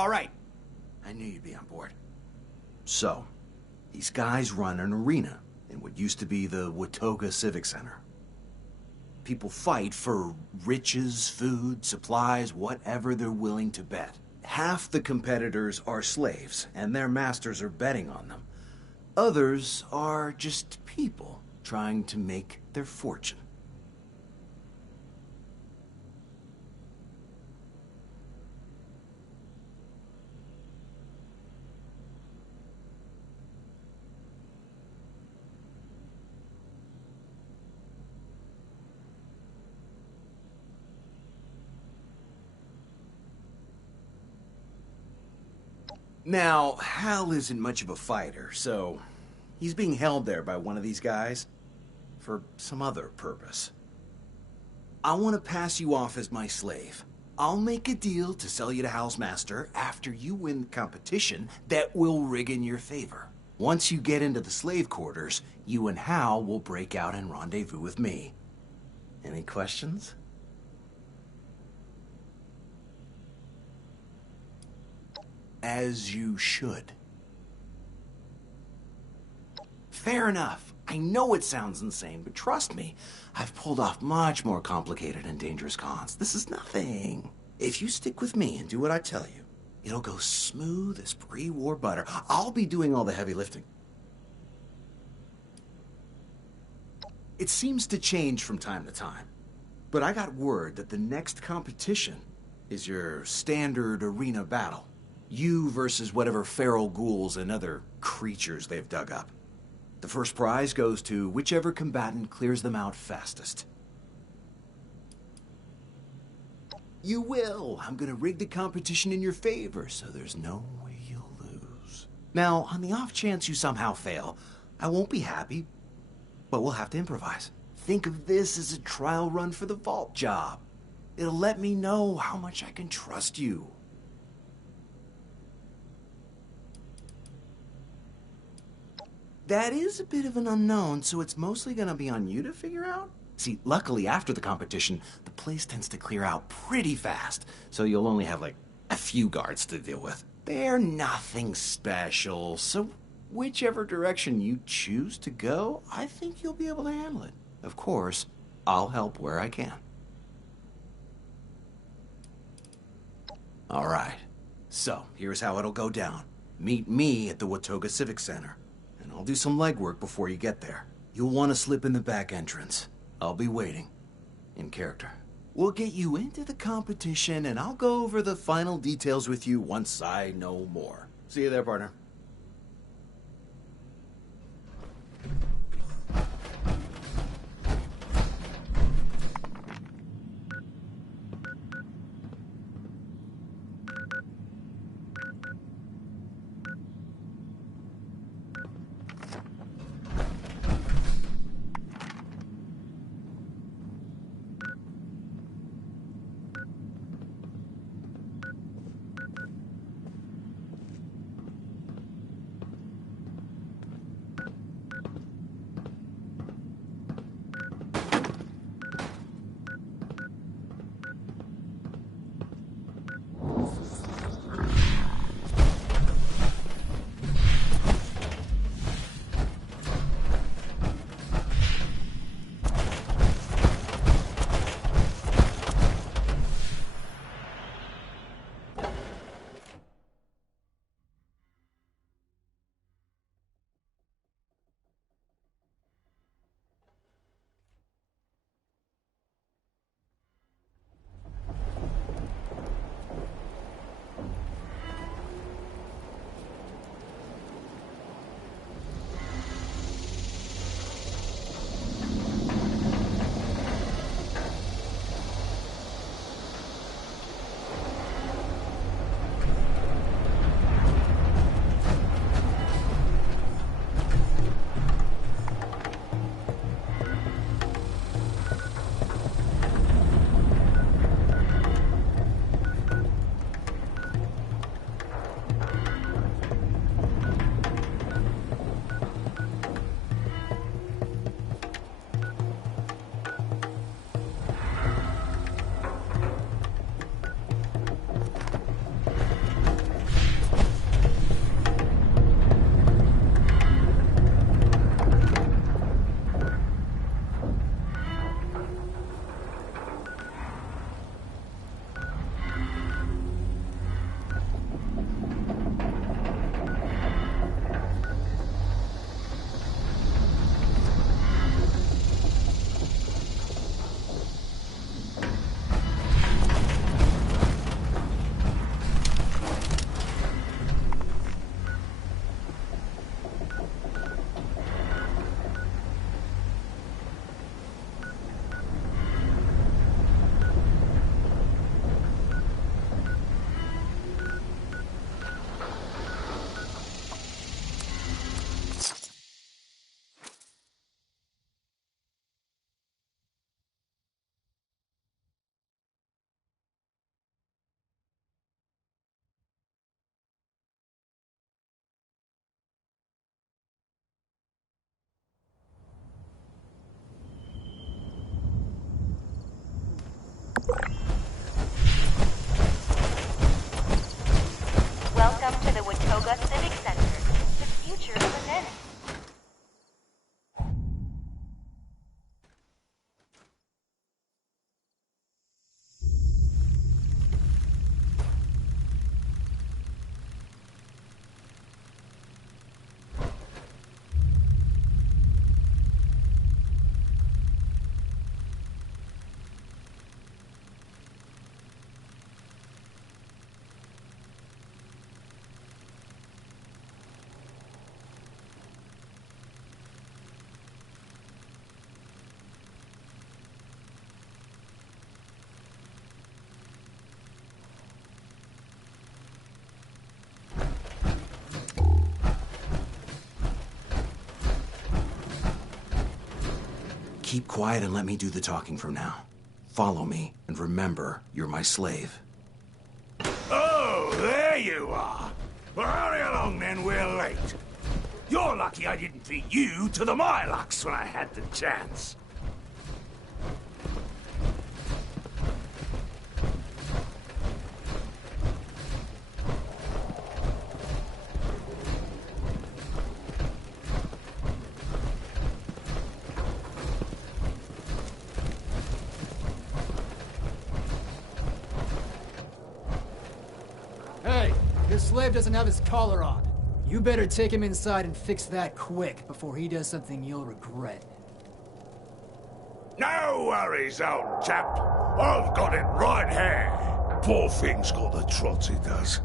All right. I knew you'd be on board. So, these guys run an arena in what used to be the Watoga Civic Center. People fight for riches, food, supplies, whatever they're willing to bet. Half the competitors are slaves, and their masters are betting on them. Others are just people trying to make their fortune. Now, Hal isn't much of a fighter, so he's being held there by one of these guys for some other purpose. I want to pass you off as my slave. I'll make a deal to sell you to Hal's master after you win the competition that will rig in your favor. Once you get into the slave quarters, you and Hal will break out and rendezvous with me. Any questions? As you should. Fair enough. I know it sounds insane, but trust me, I've pulled off much more complicated and dangerous cons. This is nothing. If you stick with me and do what I tell you, it'll go smooth as pre-war butter. I'll be doing all the heavy lifting. It seems to change from time to time, but I got word that the next competition is your standard arena battle. You versus whatever feral ghouls and other creatures they've dug up. The first prize goes to whichever combatant clears them out fastest. You will. I'm gonna rig the competition in your favor, so there's no way you'll lose. Now, on the off chance you somehow fail, I won't be happy, but we'll have to improvise. Think of this as a trial run for the vault job. It'll let me know how much I can trust you. That is a bit of an unknown, so it's mostly gonna be on you to figure out? See, luckily after the competition, the place tends to clear out pretty fast, so you'll only have like a few guards to deal with. They're nothing special, so whichever direction you choose to go, I think you'll be able to handle it. Of course, I'll help where I can. All right, so here's how it'll go down. Meet me at the Watoga Civic Center. I'll do some legwork before you get there. You'll want to slip in the back entrance. I'll be waiting. In character. We'll get you into the competition, and I'll go over the final details with you once I know more. See you there, partner. keep quiet and let me do the talking from now. Follow me, and remember, you're my slave. Oh, there you are. Well, hurry along then, we're late. You're lucky I didn't feed you to the Mylocks when I had the chance. Hey, this slave doesn't have his collar on. You better take him inside and fix that quick before he does something you'll regret. No worries, old chap. I've got it right here. Poor thing's got the trots, he does.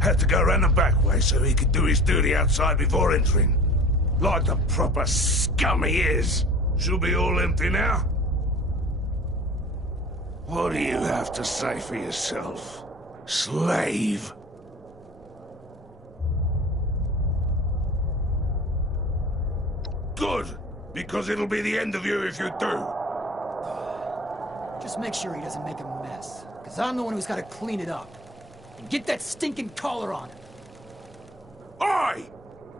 Had to go round the back way so he could do his duty outside before entering. Like the proper scum he is. She'll be all empty now. What do you have to say for yourself, slave? Good, because it'll be the end of you if you do. Just make sure he doesn't make a mess, because I'm the one who's got to clean it up. And get that stinking collar on him. Oi!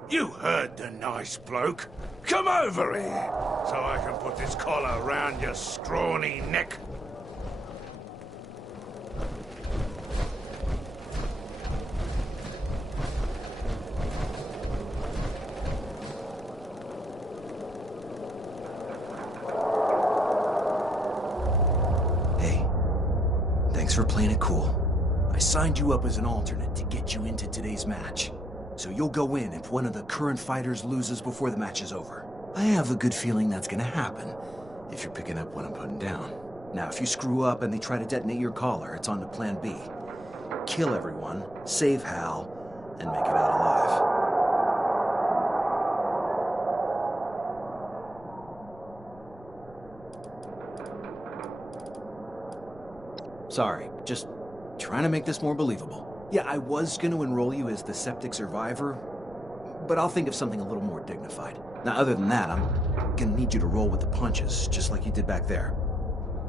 You heard the nice bloke. Come over here, so I can put this collar around your scrawny neck. Thanks for playing it cool. I signed you up as an alternate to get you into today's match. So you'll go in if one of the current fighters loses before the match is over. I have a good feeling that's gonna happen, if you're picking up what I'm putting down. Now, if you screw up and they try to detonate your collar, it's on to plan B. Kill everyone, save Hal, and make it out alive. Sorry, just trying to make this more believable. Yeah, I was gonna enroll you as the septic survivor, but I'll think of something a little more dignified. Now, other than that, I'm gonna need you to roll with the punches, just like you did back there.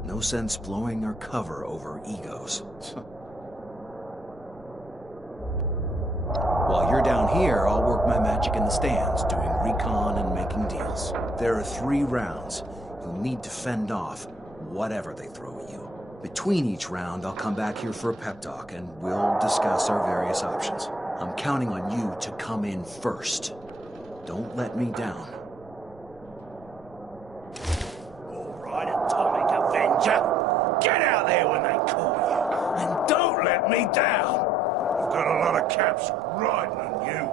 No sense blowing our cover over egos. While you're down here, I'll work my magic in the stands, doing recon and making deals. There are 3 rounds. You'll need to fend off whatever they throw at you. Between each round, I'll come back here for a pep talk, and we'll discuss our various options. I'm counting on you to come in first. Don't let me down. All right, Atomic Avenger. Get out there when they call you. And don't let me down. I've got a lot of caps riding on you.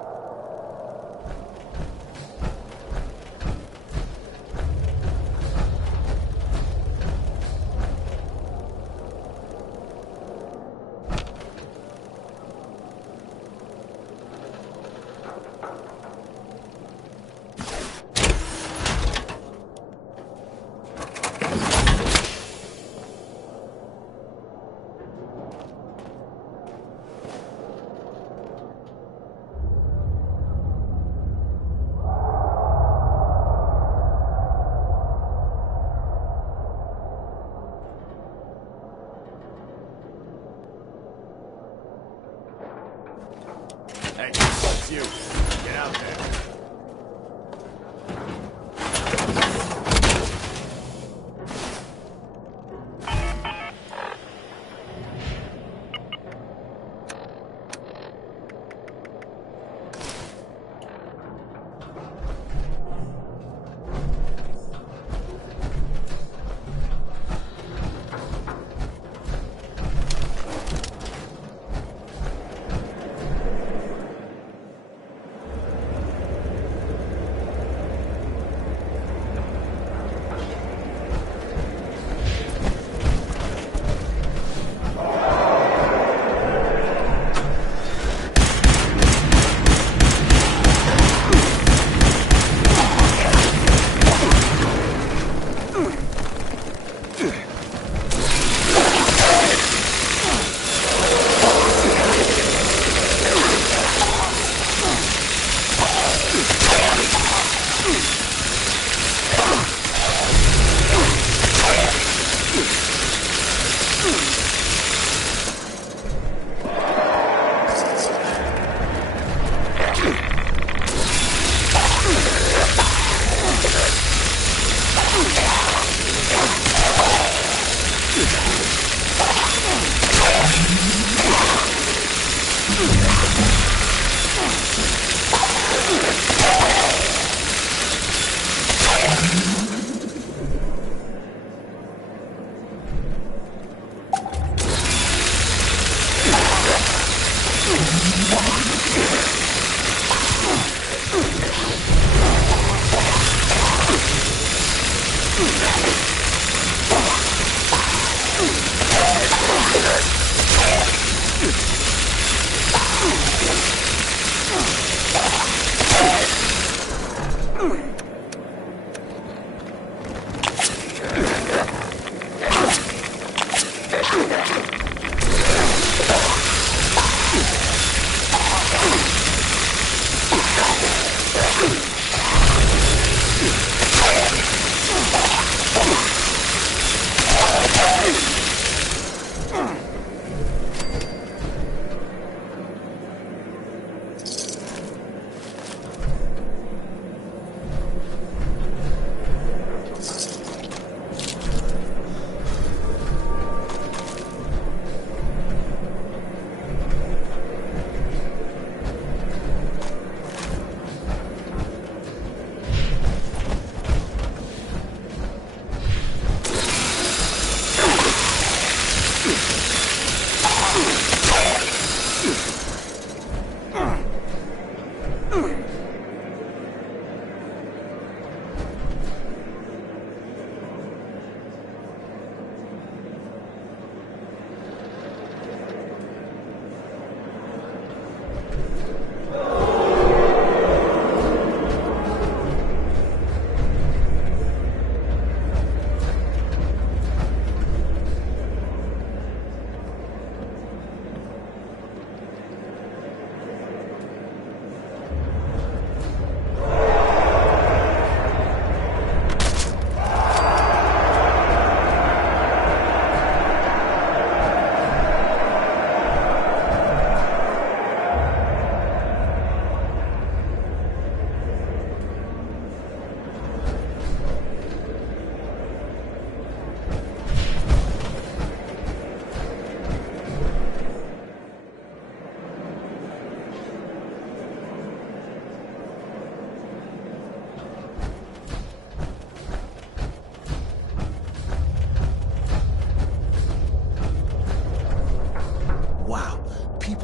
Hey, it's you. Get out there.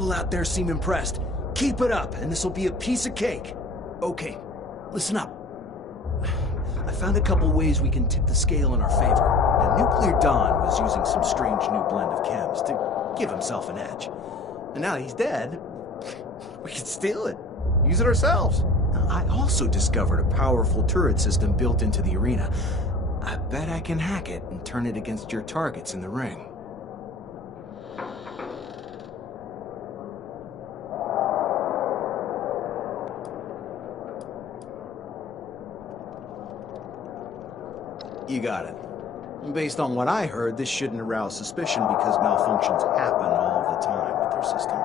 people out there seem impressed. Keep it up, and this'll be a piece of cake. Okay, listen up. I found a couple ways we can tip the scale in our favor. Now, Nuclear Don was using some strange new blend of chems to give himself an edge. And now he's dead, we can steal it. Use it ourselves. I also discovered a powerful turret system built into the arena. I bet I can hack it and turn it against your targets in the ring. You got it. Based on what I heard, this shouldn't arouse suspicion because malfunctions happen all the time with their system.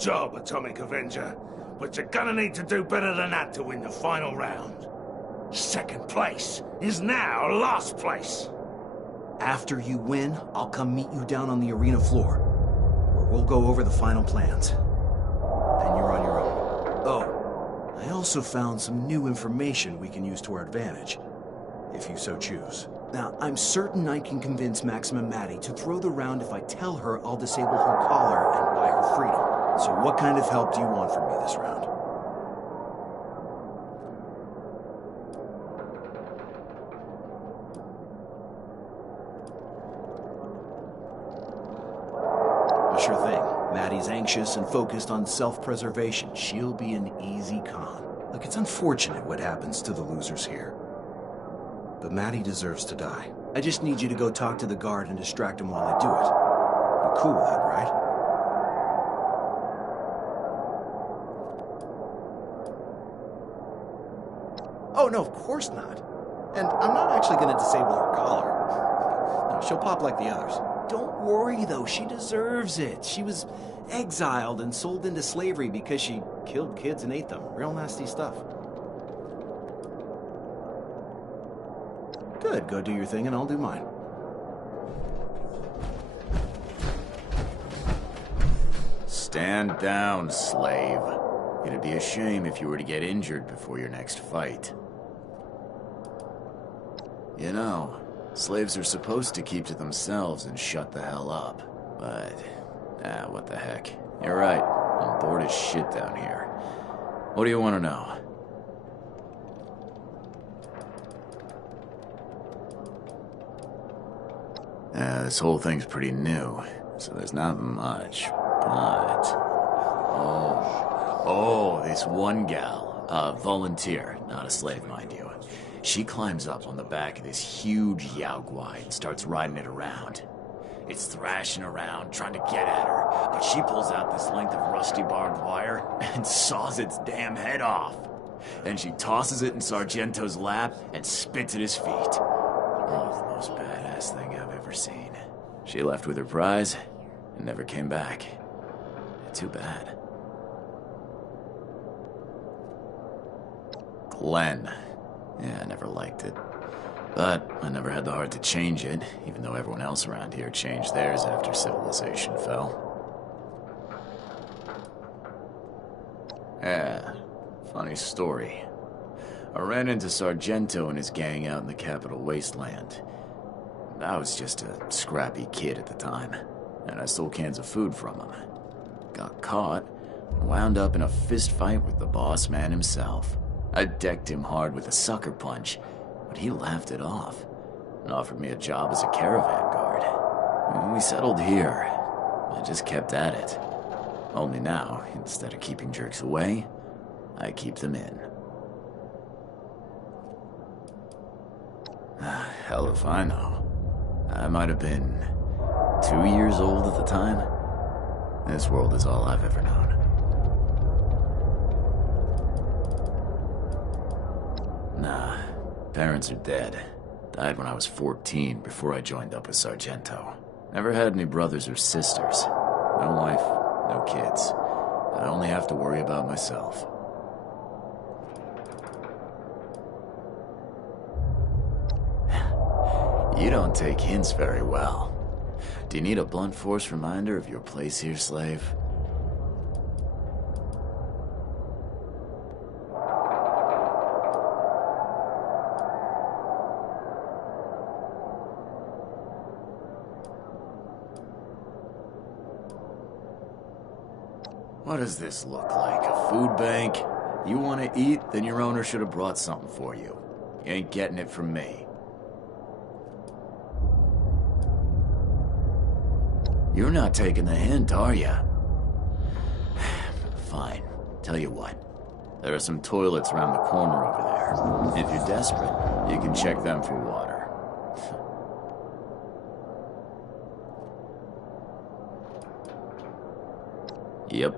job, Atomic Avenger. But you're gonna need to do better than that to win the final round. Second place is now last place. After you win, I'll come meet you down on the arena floor, where we'll go over the final plans. Then you're on your own. Oh, I also found some new information we can use to our advantage, if you so choose. Now, I'm certain I can convince Maxima Maddie to throw the round if I tell her I'll disable her collar and buy her freedom. So what kind of help do you want from me this round? Sure thing. Maddie's anxious and focused on self-preservation. She'll be an easy con. Look, it's unfortunate what happens to the losers here. But Maddie deserves to die. I just need you to go talk to the guard and distract him while I do it. You're cool with that, right? Oh, no, of course not. And I'm not actually going to disable her collar. No, she'll pop like the others. Don't worry, though. She deserves it. She was exiled and sold into slavery because she killed kids and ate them. Real nasty stuff. Good. Go do your thing and I'll do mine. Stand down, slave. It'd be a shame if you were to get injured before your next fight. You know, slaves are supposed to keep to themselves and shut the hell up. But, what the heck. You're right. I'm bored as shit down here. What do you want to know? This whole thing's pretty new, so there's not much, but... Oh, this one gal. Volunteer, not a slave, mind you. She climbs up on the back of this huge Yaoguai and starts riding it around. It's thrashing around, trying to get at her, but she pulls out this length of rusty barbed wire and saws its damn head off. Then she tosses it in Sargento's lap and spits at his feet. Oh, the most badass thing I've ever seen. She left with her prize and never came back. Too bad. Glenn. Yeah, I never liked it. But I never had the heart to change it, even though everyone else around here changed theirs after civilization fell. Yeah, funny story. I ran into Sargento and his gang out in the capital wasteland. I was just a scrappy kid at the time, and I stole cans of food from him. Got caught, and wound up in a fist fight with the boss man himself. I decked him hard with a sucker punch, but he laughed it off and offered me a job as a caravan guard. When we settled here, I just kept at it. Only now, instead of keeping jerks away, I keep them in. Hell if I know. I might have been 2 years old at the time. This world is all I've ever known. Nah, parents are dead. Died when I was 14, before I joined up with Sargento. Never had any brothers or sisters. No wife, no kids. I only have to worry about myself. You don't take hints very well. Do you need a blunt force reminder of your place here, slave? What does this look like? A food bank? You want to eat? Then your owner should have brought something for you. You ain't getting it from me. You're not taking the hint, are you? Fine. Tell you what. There are some toilets around the corner over there. If you're desperate, you can check them for water. Yep.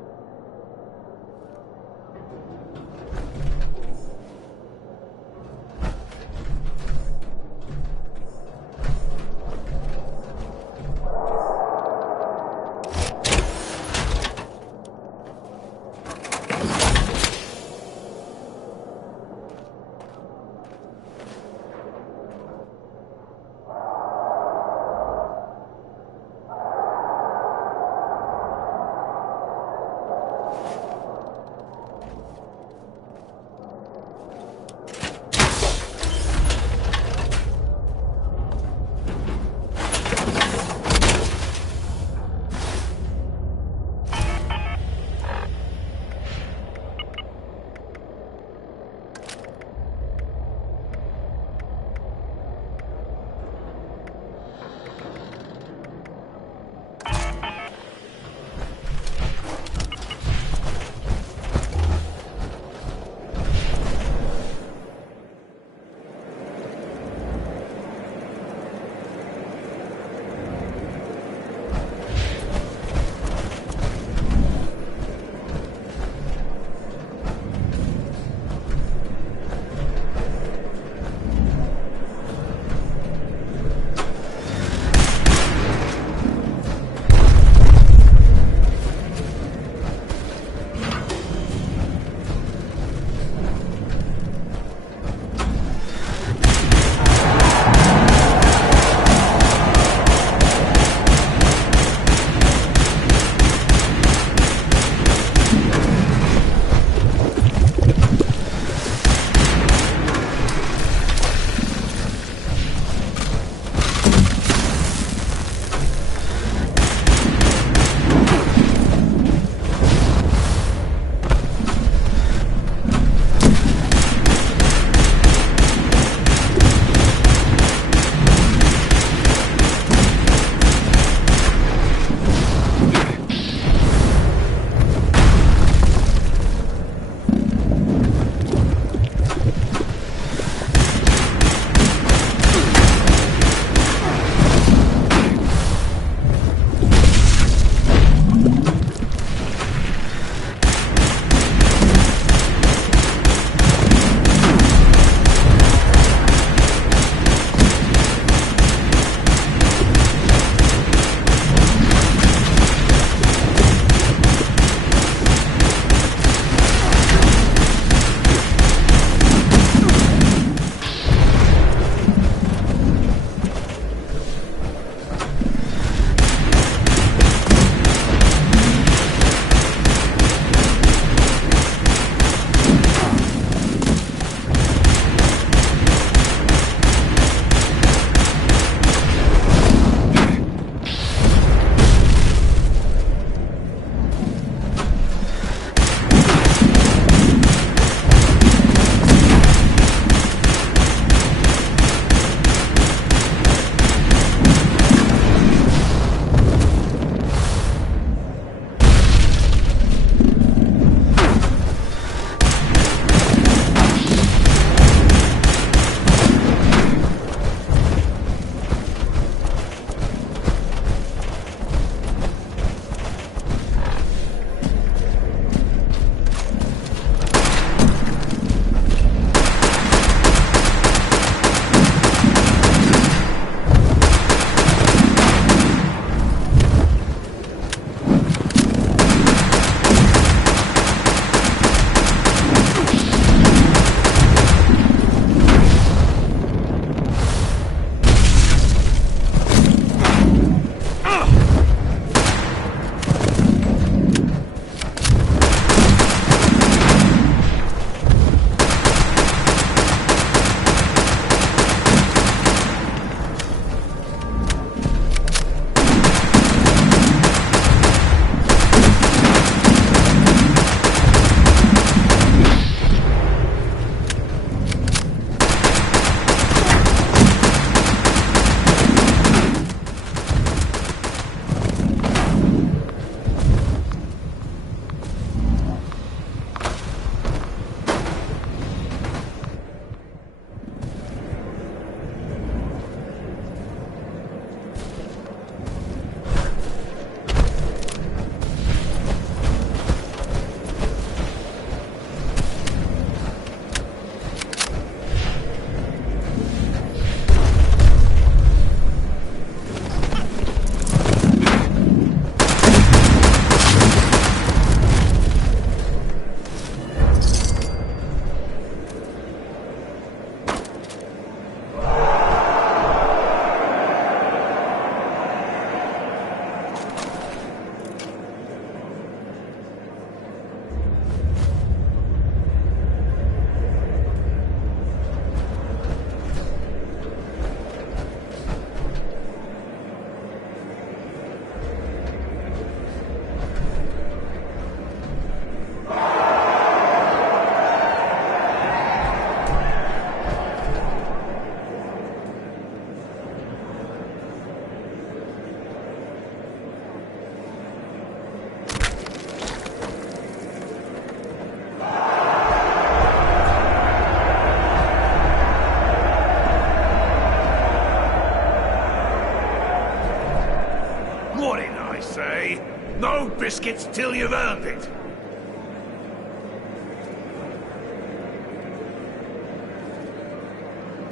say. No biscuits till you've earned it.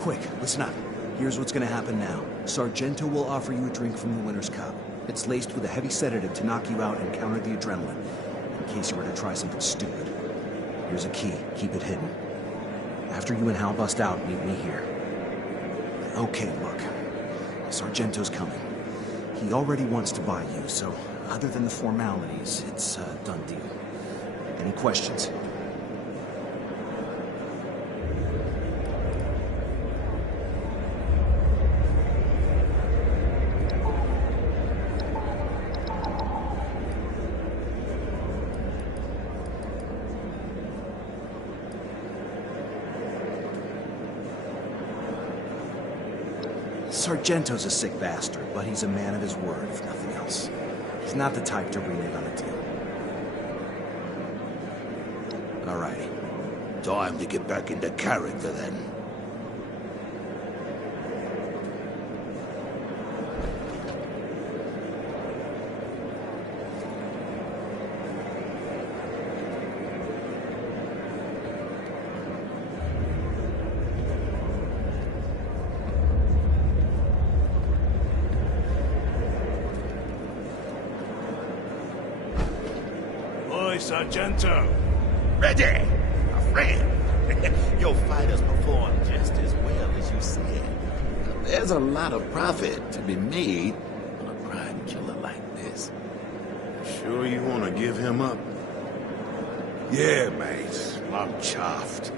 Quick, listen up. Here's what's gonna happen now. Sargento will offer you a drink from the winner's cup. It's laced with a heavy sedative to knock you out and counter the adrenaline, in case you were to try something stupid. Here's a key. Keep it hidden. After you and Hal bust out, meet me here. Okay, look. Sargento's coming. He already wants to buy you, so other than the formalities, it's a done deal. Any questions? Sargento's a sick bastard, but he's a man of his word, if nothing else. He's not the type to renege on a deal. Alrighty. Time to get back into character, then. Sargento. Ready, my friend. Your fighters perform just as well as you said. There's a lot of profit to be made on a crime killer like this. Sure you want to give him up? Yeah, mate. I'm chuffed.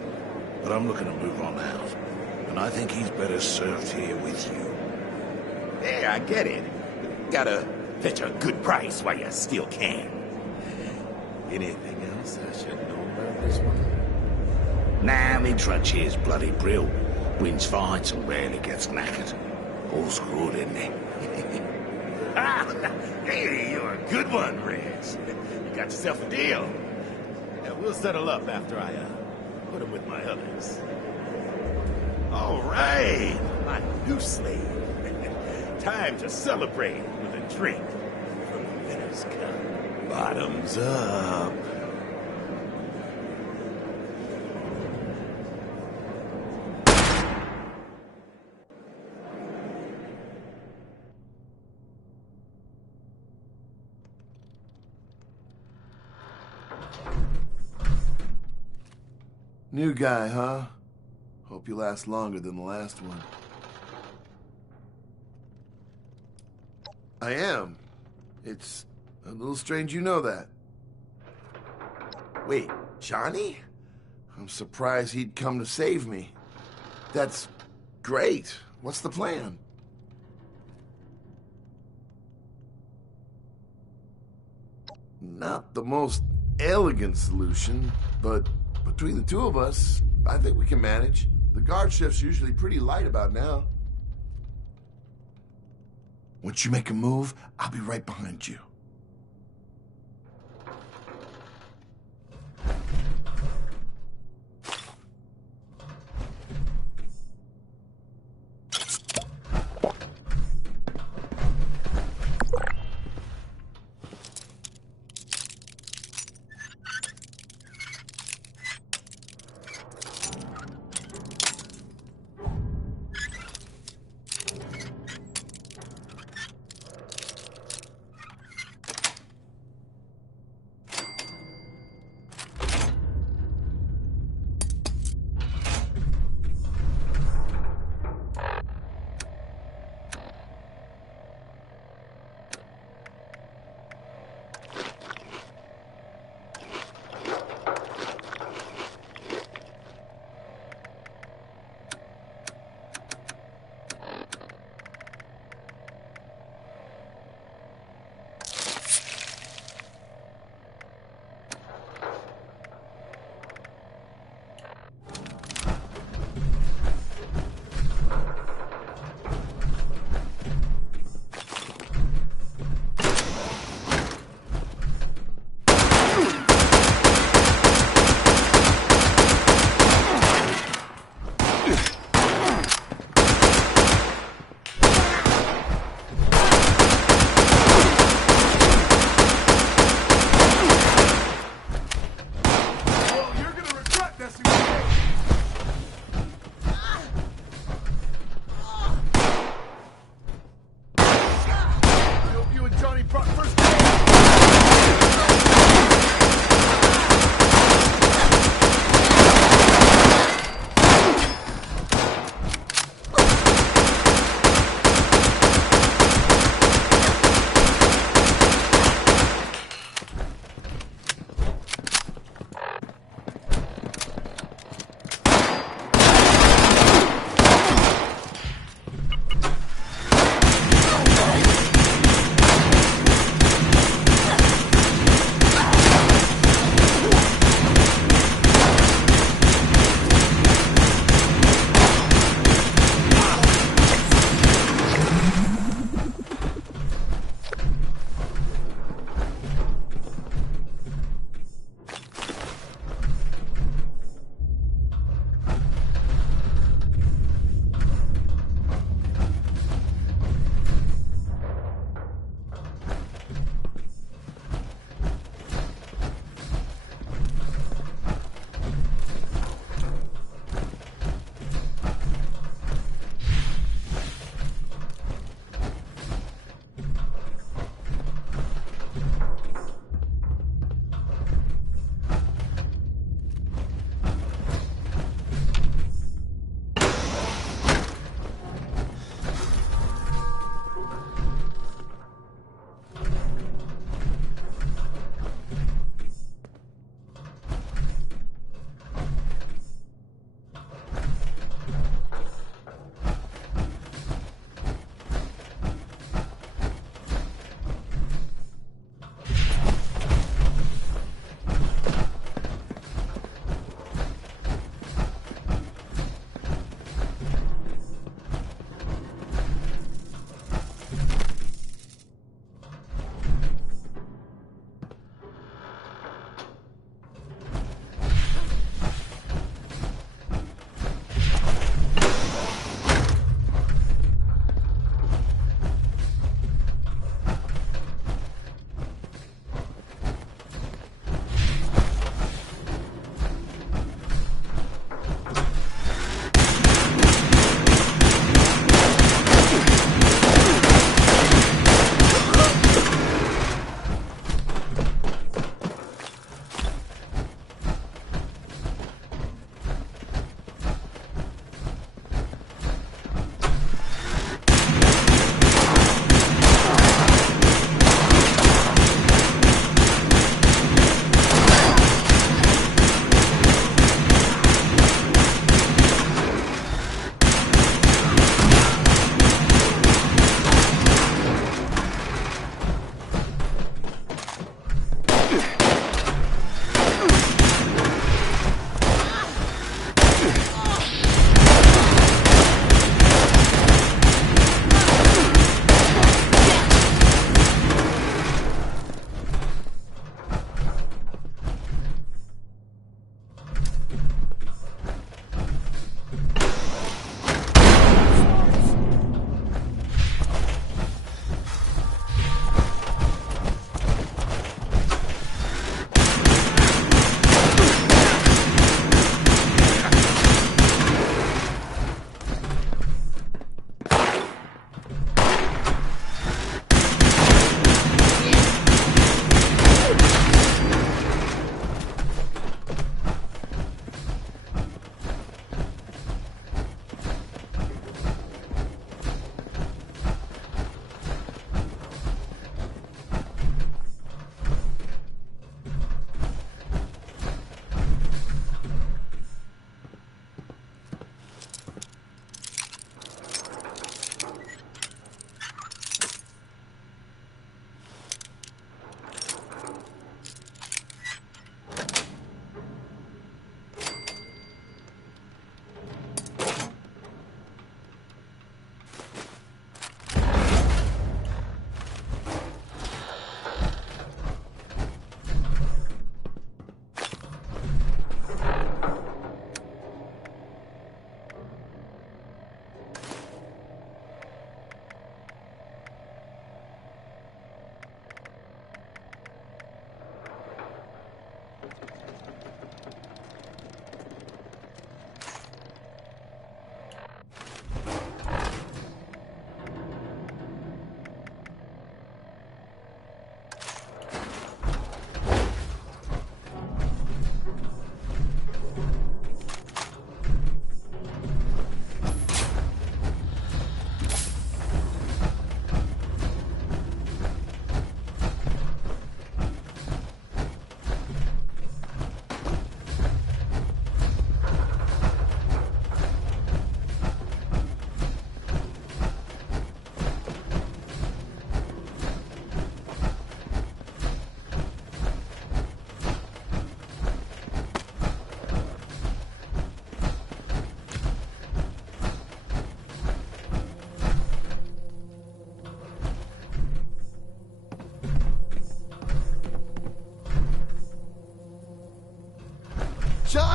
But I'm looking to move on out. And I think he's better served here with you. Yeah, I get it. Gotta fetch a good price while you still can. Anything else I should know about this one? Nah, me trudge here's bloody brill. Wins fights and rarely gets knackered. All screwed, isn't he? Hey, you're a good one, Reg. You got yourself a deal. Now, we'll settle up after I put him with my others. All right, my new slave. Time to celebrate with a drink from the winner's cup. Bottoms up. New guy, huh? Hope you last longer than the last one. I am. It's a little strange you know that. Wait, Johnny? I'm surprised he'd come to save me. That's great. What's the plan? Not the most elegant solution, but between the two of us, I think we can manage. The guard shift's usually pretty light about now. Once you make a move, I'll be right behind you.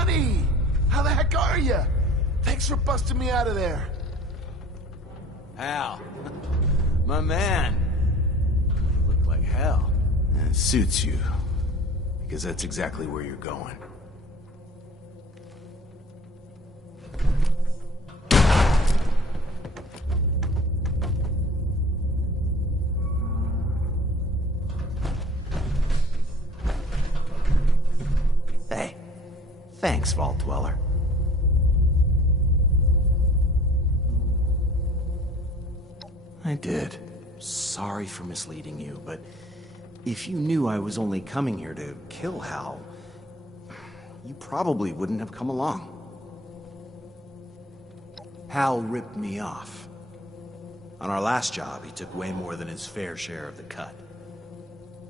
Sonny! How the heck are you? Thanks for busting me out of there. Hal. My man. Look like hell. And it suits you. Because that's exactly where you're going. Hey. Thanks, Vault Dweller. I did. Sorry for misleading you, but if you knew I was only coming here to kill Hal, you probably wouldn't have come along. Hal ripped me off. On our last job, he took way more than his fair share of the cut.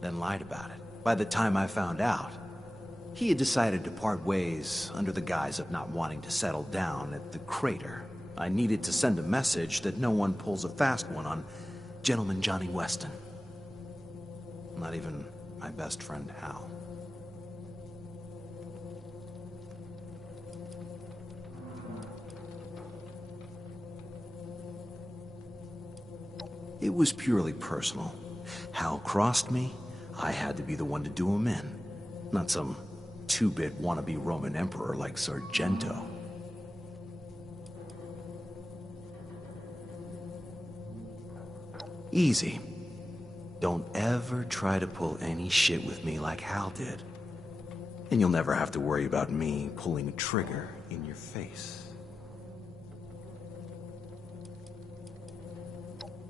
Then lied about it. By the time I found out, he had decided to part ways under the guise of not wanting to settle down at the crater. I needed to send a message that no one pulls a fast one on Gentleman Johnny Weston. Not even my best friend Hal. It was purely personal. Hal crossed me, I had to be the one to do him in. Not some two-bit wannabe Roman emperor like Sargento. Easy. Don't ever try to pull any shit with me like Hal did. And you'll never have to worry about me pulling a trigger in your face.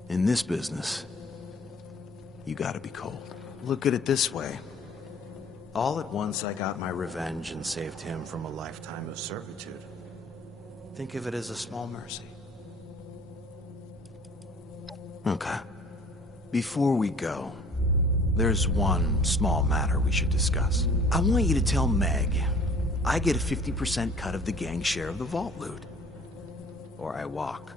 In this business, you gotta be cold. Look at it this way. All at once I got my revenge and saved him from a lifetime of servitude. Think of it as a small mercy. Okay. Before we go, there's one small matter we should discuss. I want you to tell Meg I get a 50% cut of the gang share of the vault loot. Or I walk.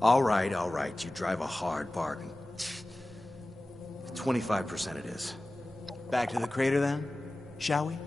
All right, you drive a hard bargain. 25% it is. Back to the crater then, shall we?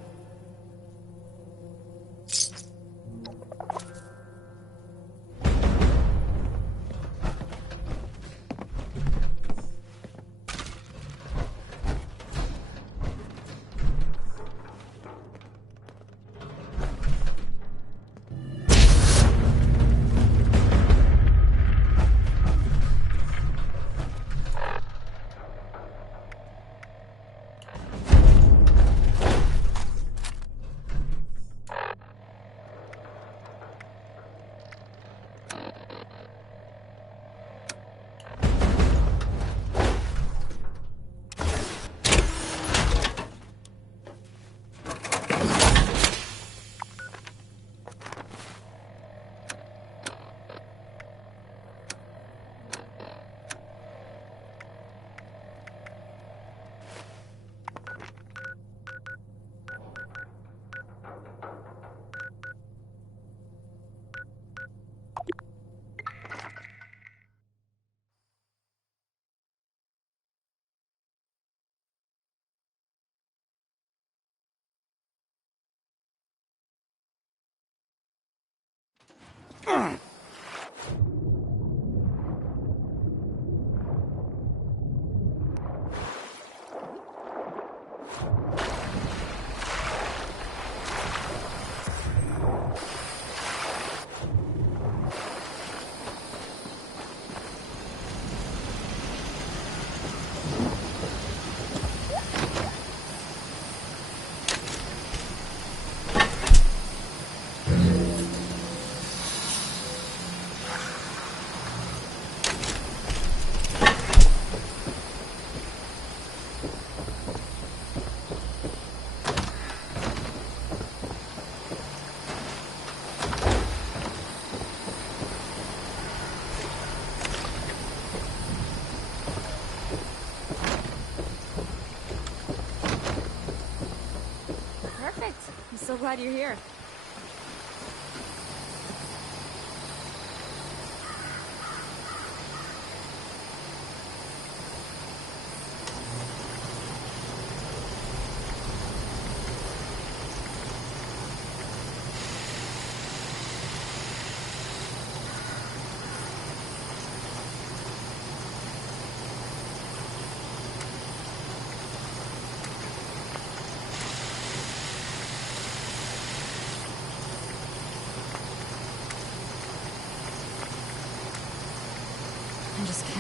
So glad you're here.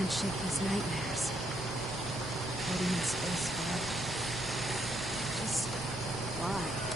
can't shake these nightmares. Floating in space forever. Just why?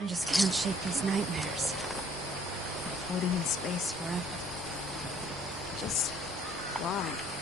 I just can't shake these nightmares. Floating in space forever. Just why?